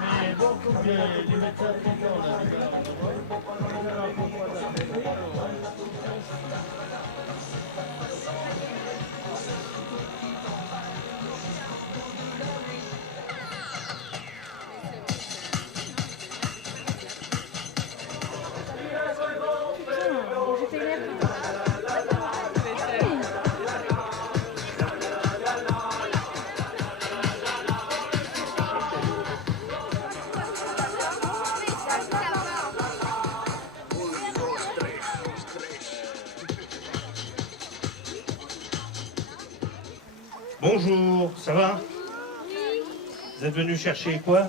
Mais donc, les médecins traitants, on a vu là, bonjour, ça va? Vous êtes venu chercher quoi?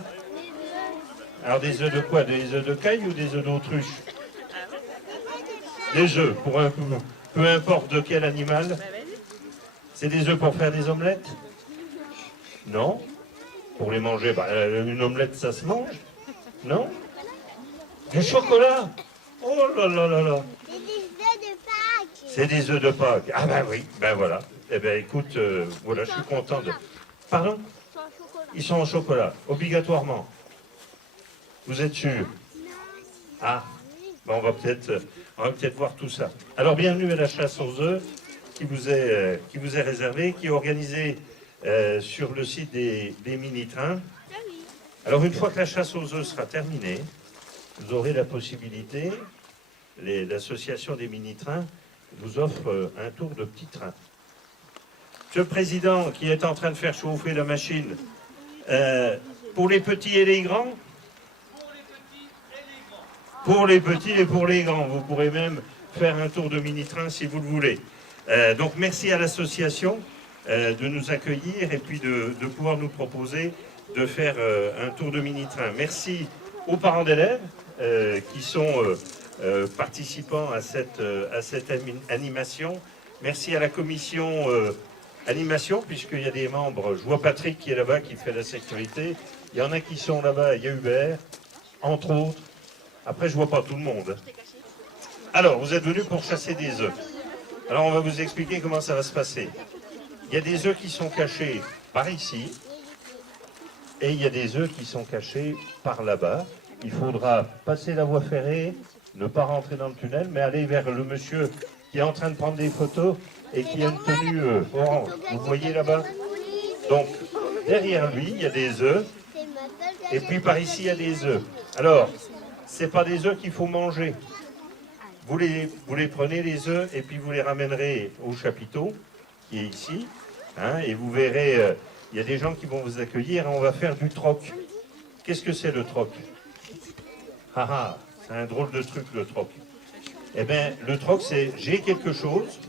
Alors des œufs de quoi? Des œufs de caille ou des œufs d'autruche? Des œufs, pour un peu importe de quel animal. C'est des œufs pour faire des omelettes? Non? Pour les manger, bah, une omelette ça se mange? Non? Du chocolat? Oh là là là là! C'est des œufs de Pâques. Ah ben oui, ben voilà. Eh ben écoute, voilà, je suis content de... Pardon? Ils sont en chocolat, obligatoirement. Vous êtes sûr? Ah, ben on va peut-être voir tout ça. Alors bienvenue à la chasse aux œufs qui vous est réservée, qui est organisée sur le site des mini-trains. Alors une fois que la chasse aux œufs sera terminée, vous aurez la possibilité, l'association des mini-trains vous offre un tour de petit train. Monsieur le Président, qui est en train de faire chauffer la machine, pour les petits et les grands? Pour les petits et pour les grands. Vous pourrez même faire un tour de mini-train si vous le voulez. Donc merci à l'association de nous accueillir et puis de pouvoir nous proposer de faire un tour de mini-train. Merci aux parents d'élèves qui sont participants à cette animation. Merci à la commission animation, puisqu'il y a des membres. Je vois Patrick qui est là-bas, qui fait la sécurité. Il y en a qui sont là-bas, il y a Hubert, entre autres. Après, je vois pas tout le monde. Alors, vous êtes venus pour chasser des œufs. Alors, on va vous expliquer comment ça va se passer. Il y a des œufs qui sont cachés par ici, et il y a des œufs qui sont cachés par là-bas. Il faudra passer la voie ferrée, ne pas rentrer dans le tunnel, mais aller vers le monsieur qui est en train de prendre des photos et qui a une tenue orange. Vous voyez là-bas? Donc, derrière lui, il y a des œufs, et puis par ici, il y a des œufs. Alors, ce n'est pas des œufs qu'il faut manger. Vous les prenez, les œufs, et puis vous les ramènerez au chapiteau, qui est ici, hein, et vous verrez, il y a des gens qui vont vous accueillir, et on va faire du troc. Qu'est-ce que c'est le troc? Ah ah, c'est un drôle de truc, le troc. Eh bien, le troc, c'est j'ai quelque chose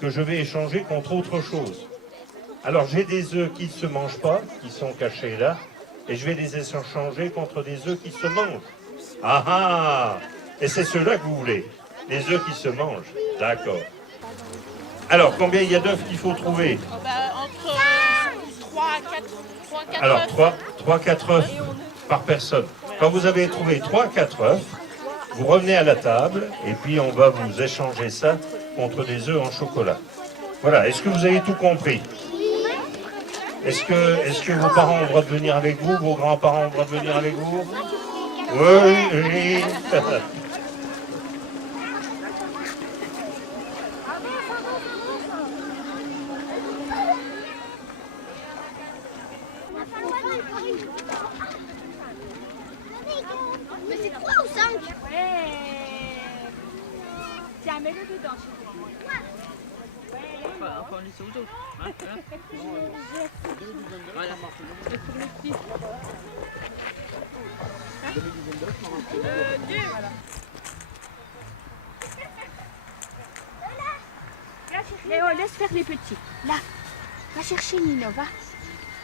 que je vais échanger contre autre chose. Alors, j'ai des œufs qui ne se mangent pas, qui sont cachés là, et je vais les échanger contre des œufs qui se mangent. Ah ah! Et c'est ceux-là que vous voulez, les œufs qui se mangent. D'accord. Alors, combien il y a d'œufs qu'il faut trouver? Entre 3 à 4 Alors, œufs. 3-4 œufs par personne. Quand vous avez trouvé 3-4 œufs, vous revenez à la table et puis on va vous échanger ça contre des œufs en chocolat. Voilà, est-ce que vous avez tout compris? Est-ce que vos parents ont le droit de venir avec vous? Vos grands-parents ont le droit de venir avec vous? Oui, oui. Mais c'est 3 ou 5? Ouais. Tiens, mets-le dedans chez toi. Enfin, les autres. Hein, voilà. C'est pour les petits. Voilà. Léo, laisse faire les petits. Là. Va chercher Nino, va.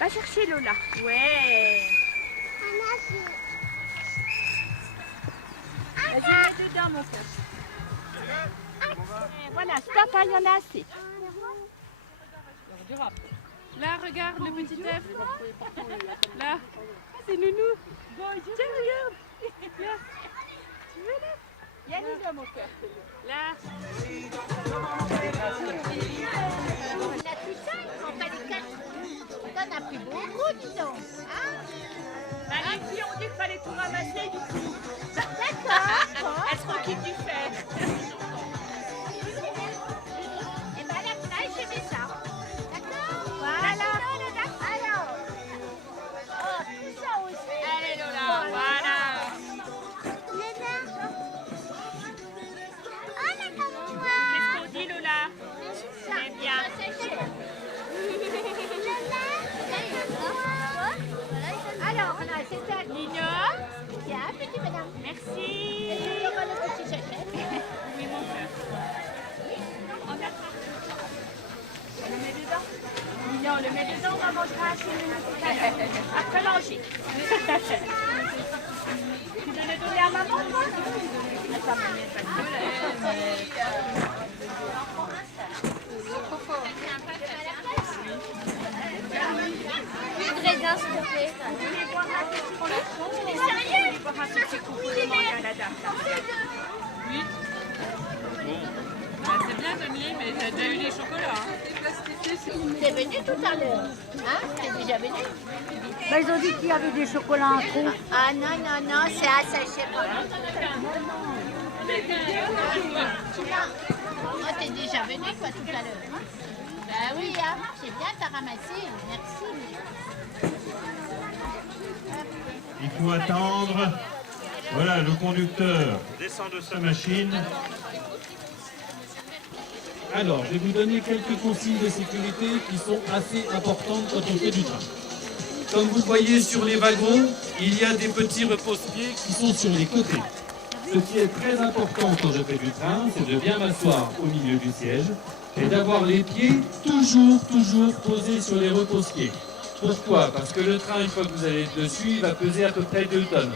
Va chercher Lola. Ouais. Vas-y, mets dedans, mon cœur. Voilà, stop, il y en a assez. Là, regarde le petit œuf. Là. Ah, c'est Nounou. Tiens, regarde. Là. Tu veux là? Il y a Nino, mon cœur. Là. On a tout ça, on fait les 4. T'en as pris beaucoup, dis donc. Hein? Bah, les filles ont dit qu'il fallait tout ramasser, du coup. D'accord. Elles se s'occupent du fer. Et ben là, j'ai mis ça. D'accord. Voilà. Alors. Oh, tout ça aussi. Allez, Lola, voilà. Qu'est-ce qu'on dit, Lola? C'est bien. Alors, on a c'est ça. Nino. Tiens, petit madame. Merci. Et on va le petit sachet. Oui, mon cœur. On le met dedans? Nino, on le met dedans, on va manger chez nous tout à l'heure. Après manger. Tu veux le donner à maman, toi? Attends, Une raisin, s'il te plaît. vous voulez boire un petit coco? Vous voulez boire un petit coco de manger à la dame? Oui. Bah, c'est bien, Donnelly, mais t'as déjà eu des chocolats. Hein. T'es venu tout à l'heure. Hein? T'es déjà venu? Bah, ils ont dit qu'il y avait des chocolats en trou. Ah non, non, non, c'est asséché pour nous. Oh, t'es déjà venu, quoi, tout à l'heure. Ben oui, hein? C'est bien, t'as ramassé. Merci. Il faut attendre. Voilà, le conducteur descend de sa machine. Alors, je vais vous donner quelques consignes de sécurité qui sont assez importantes quand on fait du train. Comme vous voyez sur les wagons, il y a des petits repose-pieds qui sont sur les côtés. Ce qui est très important quand je fais du train, c'est de bien m'asseoir au milieu du siège et d'avoir les pieds toujours posés sur les repose-pieds. Pourquoi? Parce que le train, une fois que vous allez dessus, il va peser à peu près 2 tonnes.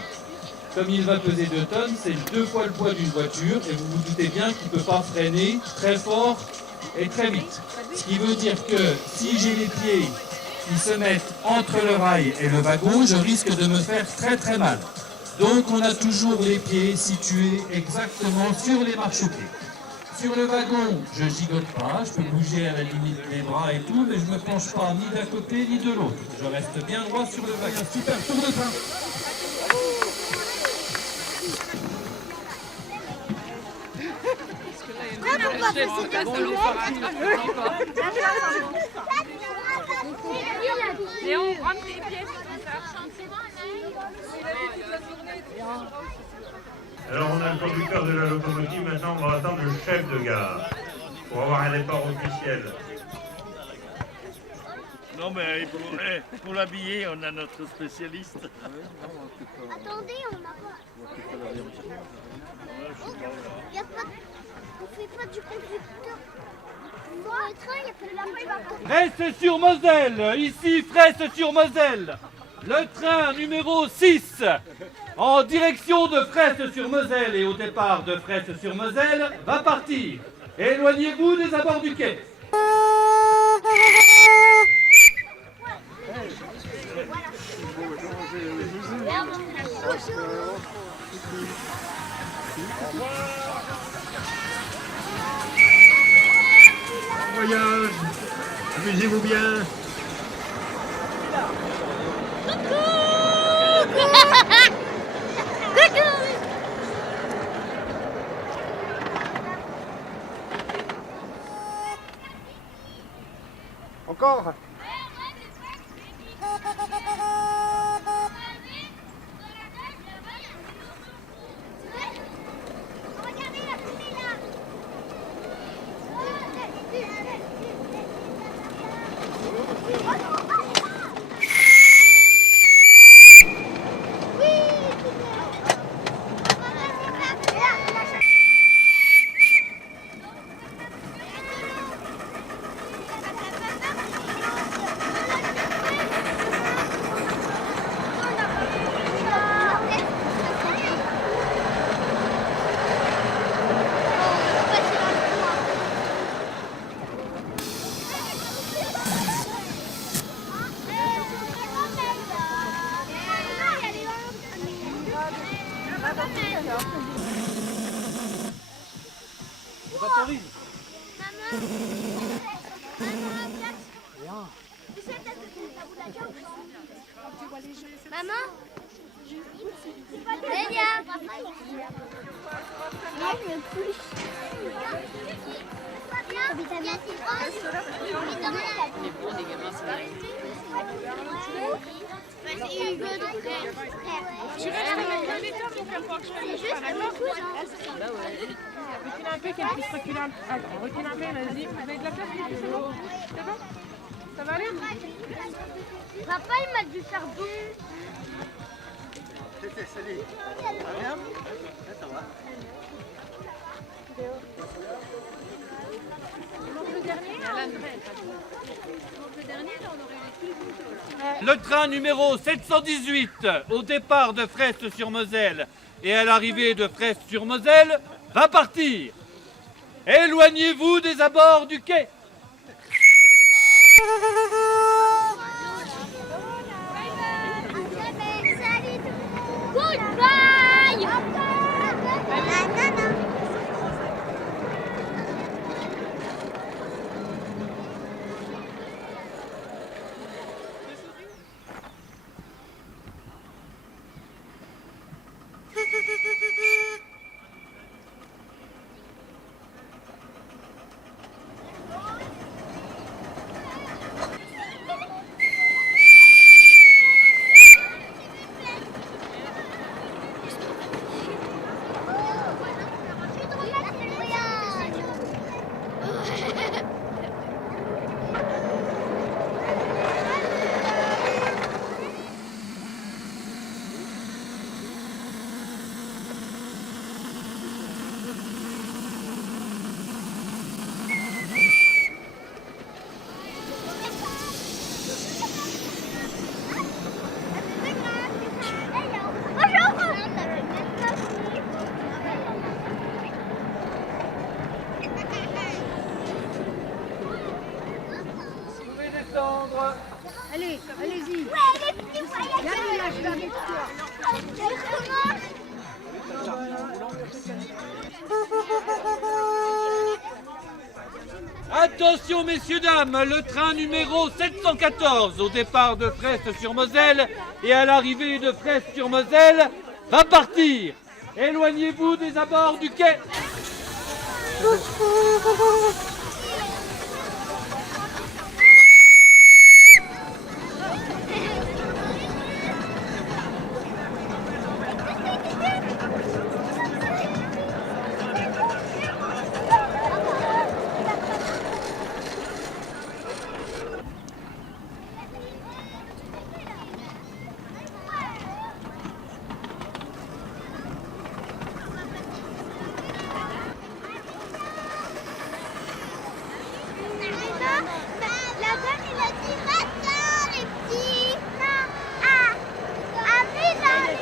Comme il va peser 2 tonnes, c'est 2 fois le poids d'une voiture et vous vous doutez bien qu'il ne peut pas freiner très fort et très vite. Ce qui veut dire que si j'ai les pieds qui se mettent entre le rail et le wagon, je risque de me faire très mal. Donc on a toujours les pieds situés exactement sur les marchepieds. Sur le wagon, je gigote pas, je peux bouger à la limite les bras et tout, mais je ne me penche pas ni d'un côté ni de l'autre. Je reste bien droit sur le wagon. Super tour de train. Léon, rentre les pièces comme ça. Alors on a le conducteur de la locomotive, maintenant on va attendre le chef de gare pour avoir un départ officiel. Non, mais pour l'habiller, on a notre spécialiste. Attendez, on n'a pas. Y a pas de... On fait pas du conducteur. Dans le train, il y a pas de Fraisse sur Moselle, ici Fraisse sur Moselle. Le train numéro 6 en direction de Fraisse sur Moselle et au départ de Fraisse sur Moselle va partir. Éloignez-vous des abords du quai. Bon voyage, amusez-vous bien. Encore. Tu restes avec les temps pour faire voir que je fais le choix, d'accord? Recule un peu, qu'elle puisse reculer un peu. Attends, recule un peu, vas-y. Vous avez de la place, c'est bon? C'est bon? Ça va aller? Papa, il m'a dû faire boum. Salut. Ça va bien? Ça va. Le train numéro 718 au départ de Freste-sur-Moselle et à l'arrivée de Freste-sur-Moselle va partir. Éloignez-vous des abords du quai. Goodbye. Allez, allez-y. Viens, là, je vais avec Attention messieurs dames, le train numéro 714 au départ de Freste-sur-Moselle et à l'arrivée de Freste-sur-Moselle va partir. Éloignez-vous des abords du quai. La dame, il a dit maintenant, les petits. Non, après, dans les...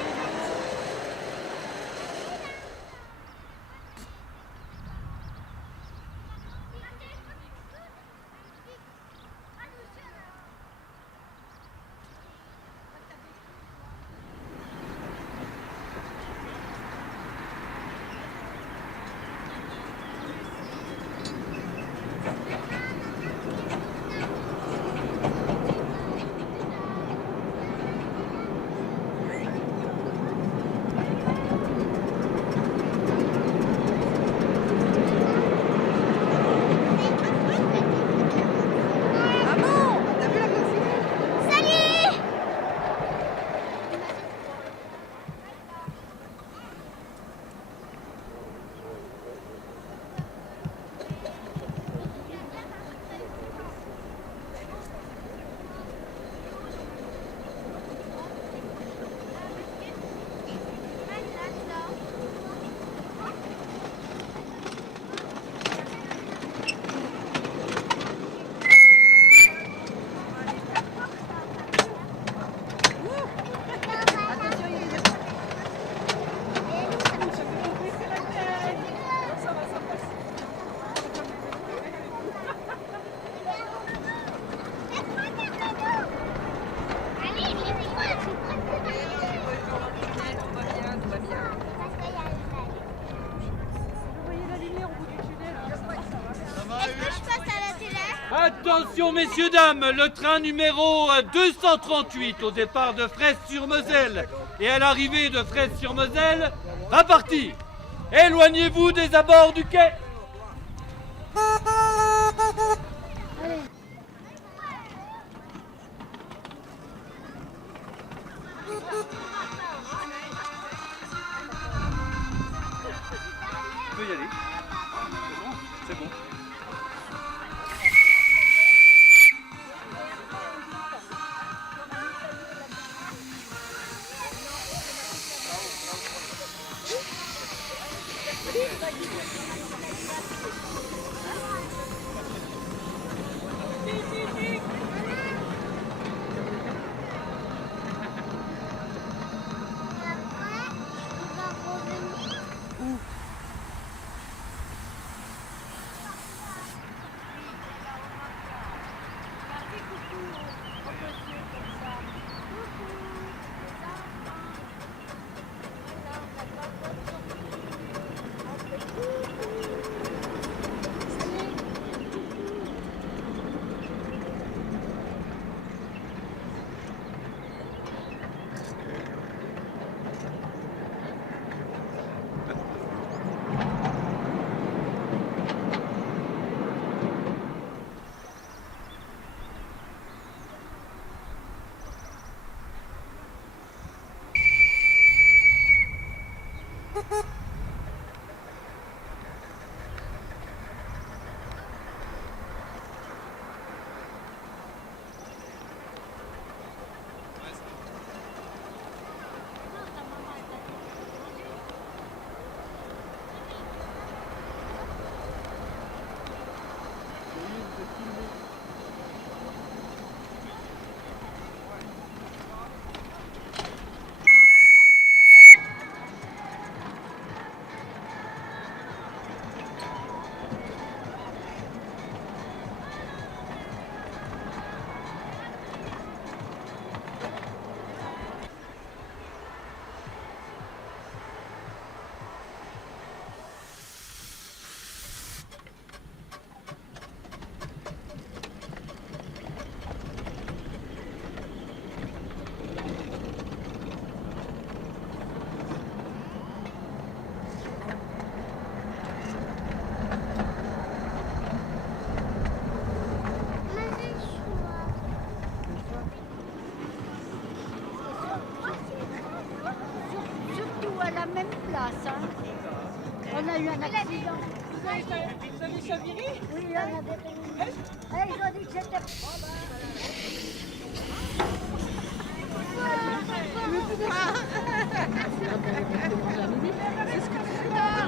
Attention messieurs dames, le train numéro 238 au départ de Freste-sur-Moselle et à l'arrivée de Freste-sur-Moselle Reparti. Éloignez-vous des abords du quai. Tu peux y aller. C'est bon. Surtout à la même place. Hein. On a eu un accident. Vous avez chaviré? Oui, on avait fait. Ils ont dit que c'était.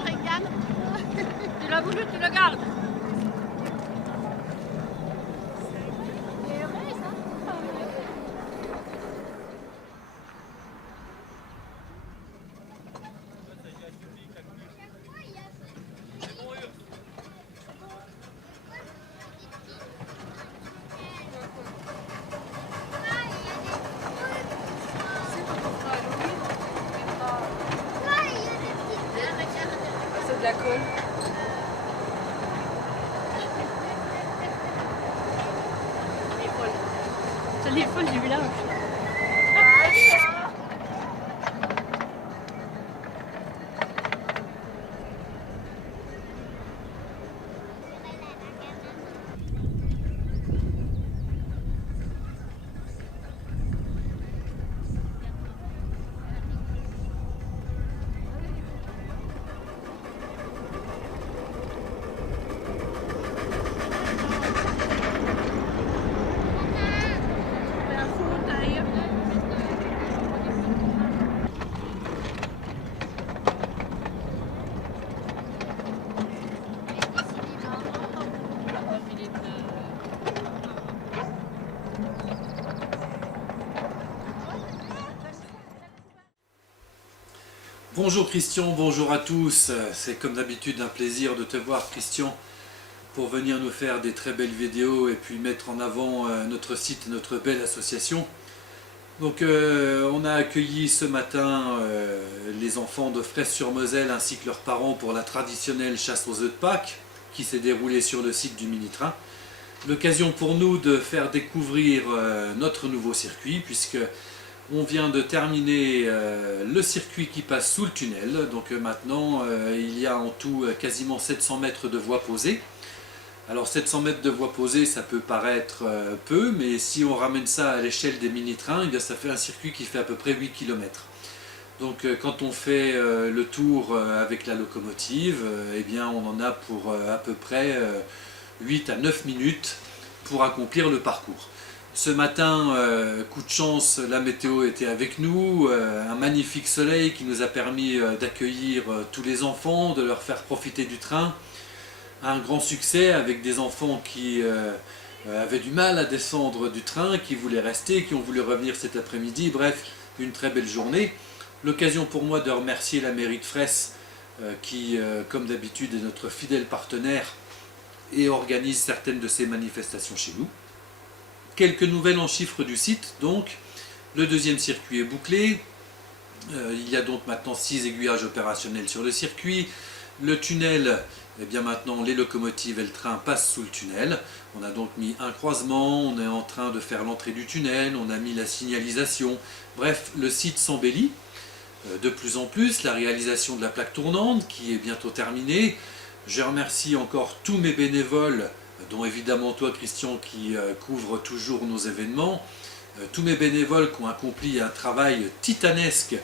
Regarde. Tu l'as voulu, tu le gardes. C'est de la colle. C'est les folles du village. Bonjour Christian, bonjour à tous. C'est comme d'habitude un plaisir de te voir Christian pour venir nous faire des très belles vidéos et puis mettre en avant notre site, notre belle association. Donc on a accueilli ce matin les enfants de Fraisse-sur-Moselle ainsi que leurs parents pour la traditionnelle chasse aux œufs de Pâques qui s'est déroulée sur le site du Mini-Train. L'occasion pour nous de faire découvrir notre nouveau circuit puisque On vient de terminer le circuit qui passe sous le tunnel. Donc maintenant, il y a en tout quasiment 700 mètres de voies posées. Alors 700 mètres de voies posées, ça peut paraître peu, mais si on ramène ça à l'échelle des mini-trains, eh bien, ça fait un circuit qui fait à peu près 8 km. Donc quand on fait le tour avec la locomotive, eh bien, on en a pour à peu près 8 à 9 minutes pour accomplir le parcours. Ce matin, coup de chance, la météo était avec nous, un magnifique soleil qui nous a permis d'accueillir tous les enfants, de leur faire profiter du train. Un grand succès avec des enfants qui avaient du mal à descendre du train, qui voulaient rester, qui ont voulu revenir cet après-midi. Bref, une très belle journée. L'occasion pour moi de remercier la mairie de Fraisse qui, comme d'habitude, est notre fidèle partenaire et organise certaines de ces manifestations chez nous. Quelques nouvelles en chiffres du site, donc. Le deuxième circuit est bouclé. Il y a donc maintenant 6 aiguillages opérationnels sur le circuit. Le tunnel, eh bien maintenant les locomotives et le train passent sous le tunnel. On a donc mis un croisement, on est en train de faire l'entrée du tunnel, on a mis la signalisation. Bref, le site s'embellit de plus en plus. La réalisation de la plaque tournante qui est bientôt terminée. Je remercie encore tous mes bénévoles, dont évidemment toi Christian qui couvre toujours nos événements. Tous mes bénévoles qui ont accompli un travail titanesque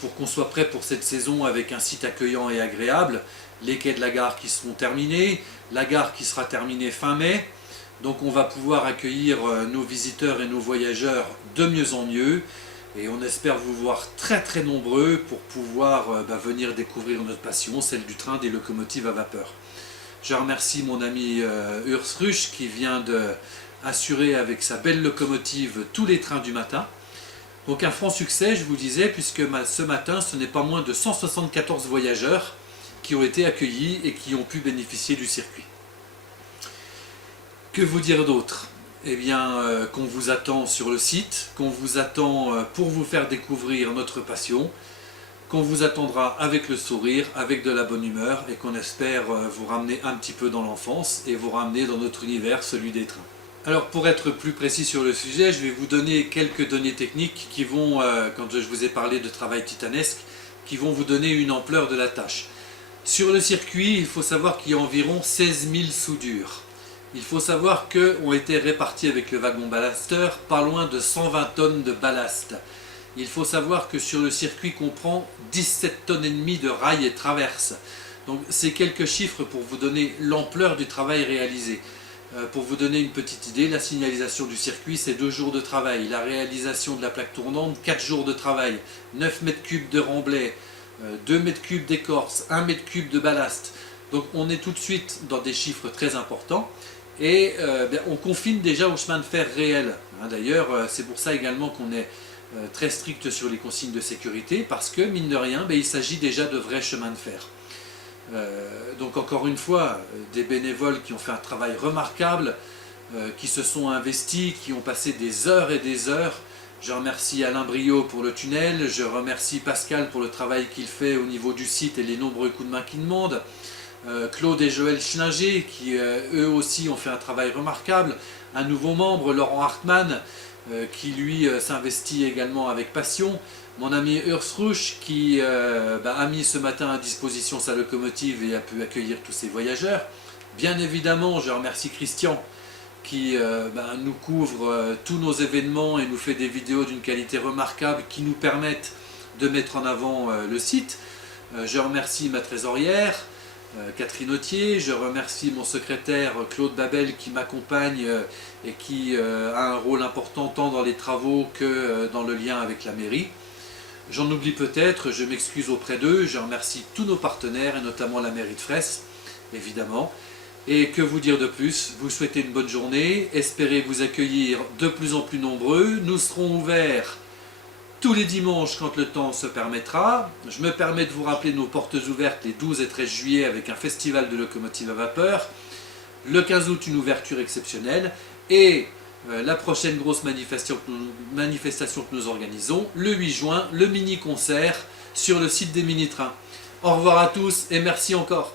pour qu'on soit prêt pour cette saison avec un site accueillant et agréable. Les quais de la gare qui seront terminés, la gare qui sera terminée fin mai. Donc on va pouvoir accueillir nos visiteurs et nos voyageurs de mieux en mieux. Et on espère vous voir très très nombreux pour pouvoir venir découvrir notre passion, celle du train des locomotives à vapeur. Je remercie mon ami Urs Rusch qui vient d'assurer avec sa belle locomotive tous les trains du matin. Donc un franc succès, je vous disais, puisque ce matin, ce n'est pas moins de 174 voyageurs qui ont été accueillis et qui ont pu bénéficier du circuit. Que vous dire d'autre? Eh bien, qu'on vous attend sur le site, qu'on vous attend pour vous faire découvrir notre passion, qu'on vous attendra avec le sourire, avec de la bonne humeur, et qu'on espère vous ramener un petit peu dans l'enfance et vous ramener dans notre univers, celui des trains. Alors pour être plus précis sur le sujet, je vais vous donner quelques données techniques qui vont, quand je vous ai parlé de travail titanesque, qui vont vous donner une ampleur de la tâche. Sur le circuit, il faut savoir qu'il y a environ 16 000 soudures. Il faut savoir qu'ont été répartis avec le wagon ballasteur pas loin de 120 tonnes de ballast. Il faut savoir que sur le circuit comprend 17 tonnes et demie de rails et traverses. Donc c'est quelques chiffres pour vous donner l'ampleur du travail réalisé. Pour vous donner une petite idée, la signalisation du circuit c'est 2 jours de travail, la réalisation de la plaque tournante 4 jours de travail, 9 mètres cubes de remblai, 2 mètres cubes d'écorce, 1 mètre cube de ballast. Donc on est tout de suite dans des chiffres très importants et on confine déjà au chemin de fer réel. D'ailleurs c'est pour ça également qu'on est très strict sur les consignes de sécurité parce que mine de rien il s'agit déjà de vrais chemins de fer. Donc encore une fois, des bénévoles qui ont fait un travail remarquable, qui se sont investis, qui ont passé des heures et des heures. Je remercie Alain Briot pour le tunnel, je remercie Pascal pour le travail qu'il fait au niveau du site et les nombreux coups de main qu'il demande. Claude et Joël Schlinger qui eux aussi ont fait un travail remarquable. Un nouveau membre, Laurent Hartmann, qui lui s'investit également avec passion. Mon ami Urs Rusch qui a mis ce matin à disposition sa locomotive et a pu accueillir tous ses voyageurs. Bien évidemment, je remercie Christian qui nous couvre tous nos événements et nous fait des vidéos d'une qualité remarquable qui nous permettent de mettre en avant le site. Je remercie ma trésorière, Catherine Autier, je remercie mon secrétaire Claude Babel qui m'accompagne et qui a un rôle important tant dans les travaux que dans le lien avec la mairie. J'en oublie peut-être, je m'excuse auprès d'eux, je remercie tous nos partenaires et notamment la mairie de Fraisse, évidemment. Et que vous dire de plus? Vous souhaitez une bonne journée, espérez vous accueillir de plus en plus nombreux. Nous serons ouverts tous les dimanches quand le temps se permettra. Je me permets de vous rappeler nos portes ouvertes les 12 et 13 juillet avec un festival de locomotives à vapeur. Le 15 août, une ouverture exceptionnelle. Et la prochaine grosse manifestation que nous organisons, le 8 juin, le mini-concert sur le site des mini-trains. Au revoir à tous et merci encore.